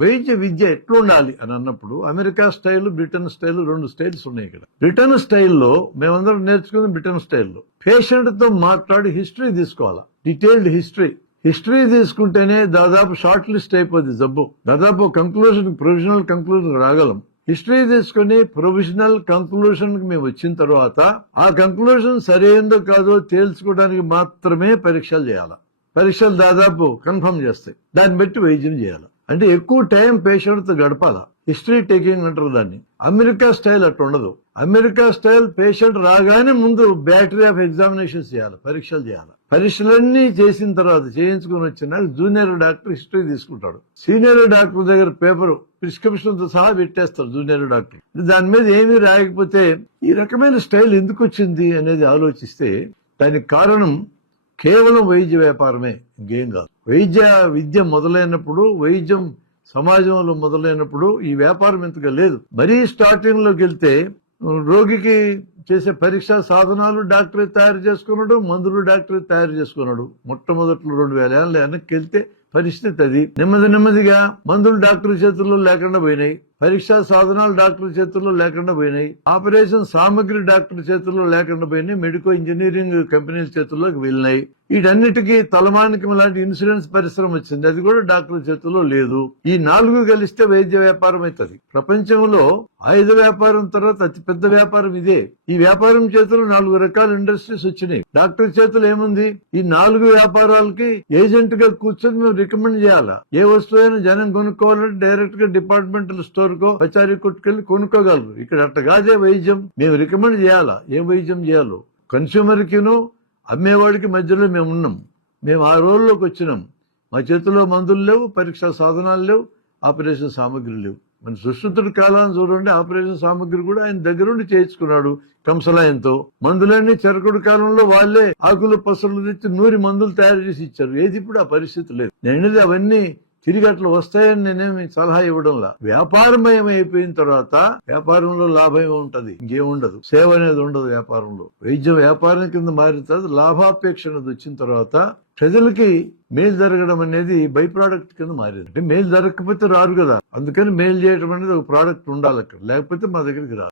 వైద్య విద్య ఎట్లుండాలి అని అన్నప్పుడు అమెరికా స్టైల్ బ్రిటన్ స్టైల్ రెండు స్టైల్స్ ఉన్నాయి ఇక్కడ. బ్రిటన్ స్టైల్లో మేమందరం నేర్చుకుంది బ్రిటన్ స్టైల్లో. పేషెంట్తో మాట్లాడి హిస్టరీ తీసుకోవాలా? Detailed history. హిస్టరీ తీసుకుంటేనే దాదాపు షార్ట్ లిస్ట్ అయిపోద్ది జబ్బు. దాదాపు కంక్లూజన్ ప్రొవిజనల్ కంక్లూజన్ రాగలం. హిస్టరీ తీసుకుని ప్రొవిజనల్ కంక్లూజన్కి మేము వచ్చిన తర్వాత ఆ కంక్లూజన్ సరైందో కాదో తేల్చుకోవడానికి మాత్రమే పరీక్షలు చేయాలి? పరీక్షలు దాదాపు కన్ఫర్మ్ చేస్తాయి. దాన్ని బట్టి వైద్యం చేయాలి? అంటే ఎక్కువ టైం పేషెంట్తో గడపాల. హిస్టరీ టేకింగ్ అంటారు దాన్ని. అమెరికా స్టైల్ అట్లా ఉండదు. అమెరికా స్టైల్ పేషెంట్ రాగానే ముందు బ్యాటరీ ఆఫ్ ఎగ్జామినేషన్ చేయాలి పరీక్షలు చేయాలి. పరీక్షలన్నీ చేసిన తర్వాత చేయించుకుని వచ్చిన జూనియర్ డాక్టర్ హిస్టరీ తీసుకుంటాడు. సీనియర్ డాక్టర్ దగ్గర పేపర్ ప్రిస్క్రిప్షన్తో సహా పెట్టేస్తారు జూనియర్ డాక్టర్. దాని మీద ఏమీ రాయకపోతే ఈ రకమైన స్టైల్ ఎందుకు వచ్చింది అనేది ఆలోచిస్తే దానికి కారణం కేవలం వైద్య వ్యాపారమే ఇంకేం కాదు. వైద్య విద్య మొదలైనప్పుడు వైద్యం సమాజంలో మొదలైనప్పుడు ఈ వ్యాపారం ఇంతగా లేదు. మరీ స్టార్టింగ్లోకి వెళ్తే రోగికి చేసే పరీక్ష సాధనాలు డాక్టర్ తయారు చేసుకున్నాడు మందులు డాక్టర్ తయారు చేసుకున్నాడు. మొట్టమొదట్లో రెండు వేల ఏళ్ళ వెనక్కి వెళ్తే పరిస్థితి అది. నెమ్మది నెమ్మదిగా మందులు డాక్టర్ చేతుల్లో లేకుండా పోయినాయి. పరీక్షా సాధనాలు డాక్టర్ చేతుల్లో లేకుండా పోయినాయి. ఆపరేషన్ సామగ్రి డాక్టర్ చేతుల్లో లేకుండా పోయినాయి. మెడికో ఇంజనీరింగ్ కంపెనీల చేతుల్లోకి వెళ్ళినాయి. వీటన్నిటికీ తలమానికం లాంటి ఇన్సూరెన్స్ పరిశ్రమ వచ్చింది. అది కూడా డాక్టర్ చేతుల్లో లేదు. ఈ నాలుగు కలిస్తే వైద్య వ్యాపారం అవుతుంది ప్రపంచంలో ఆయుధ వ్యాపారం తర్వాత అతిపెద్ద వ్యాపారం ఇదే. ఈ వ్యాపారం చేతులు నాలుగు రకాల ఇండస్ట్రీస్ వచ్చినాయి. డాక్టర్ చేతులు ఏముంది? ఈ నాలుగు వ్యాపారాలకి ఏజెంట్గా కూర్చొని మేము రికమెండ్ చేయాలా? ఏ వస్తువైనా జనం కొనుక్కోవాలంటే డైరెక్ట్గా డిపార్ట్మెంటల్ స్టోర్ కో పచారీ కొట్టుకెళ్ళి కొనుక్కోగలరు. ఇక్కడ అట్టగాదే వైద్యం. మేము రికమెండ్ చేయాలా? ఏం వైద్యం చేయాలో? కన్స్యూమర్ కిను అమ్మేవాడికి మధ్యలో మేము ఉన్నాం. మేము ఆ రోజుల్లోకి వచ్చినాం. మా చేతిలో మందులు లేవు పరీక్షా సాధనాలు లేవు ఆపరేషన్ సామగ్రి లేవు. మన సుశ్రుతుడి కాలాన్ని చూడండి ఆపరేషన్ సామగ్రి కూడా ఆయన దగ్గరుండి చేయించుకున్నాడు కంసలాయంతో. మందులన్నీ చెరకుడు కాలంలో వాళ్ళే ఆకులు పసలు తెచ్చి నూరి మందులు తయారు చేసి ఇచ్చారు. ఏది ఇప్పుడు ఆ పరిస్థితి లేదు. నేను అవన్నీ తిరిగి అట్లా వస్తాయని నేనేమి సలహా ఇవ్వడంలా. వ్యాపారమయం అయిపోయిన తర్వాత వ్యాపారంలో లాభం ఉంటది ఇంకేముండదు. సేవ అనేది ఉండదు వ్యాపారంలో. వైద్య వ్యాపారం కింద మారిన తర్వాత లాభాపేక్ష అనేది వచ్చిన తర్వాత ప్రజలకి మేలు జరగడం అనేది బై ప్రోడక్ట్ కింద మారింది. అంటే మేలు జరగకపోతే రారు కదా. అందుకని మేలు చేయడం అనేది ఒక ప్రోడక్ట్ ఉండాలి అక్కడ. లేకపోతే మా దగ్గరికి రారు.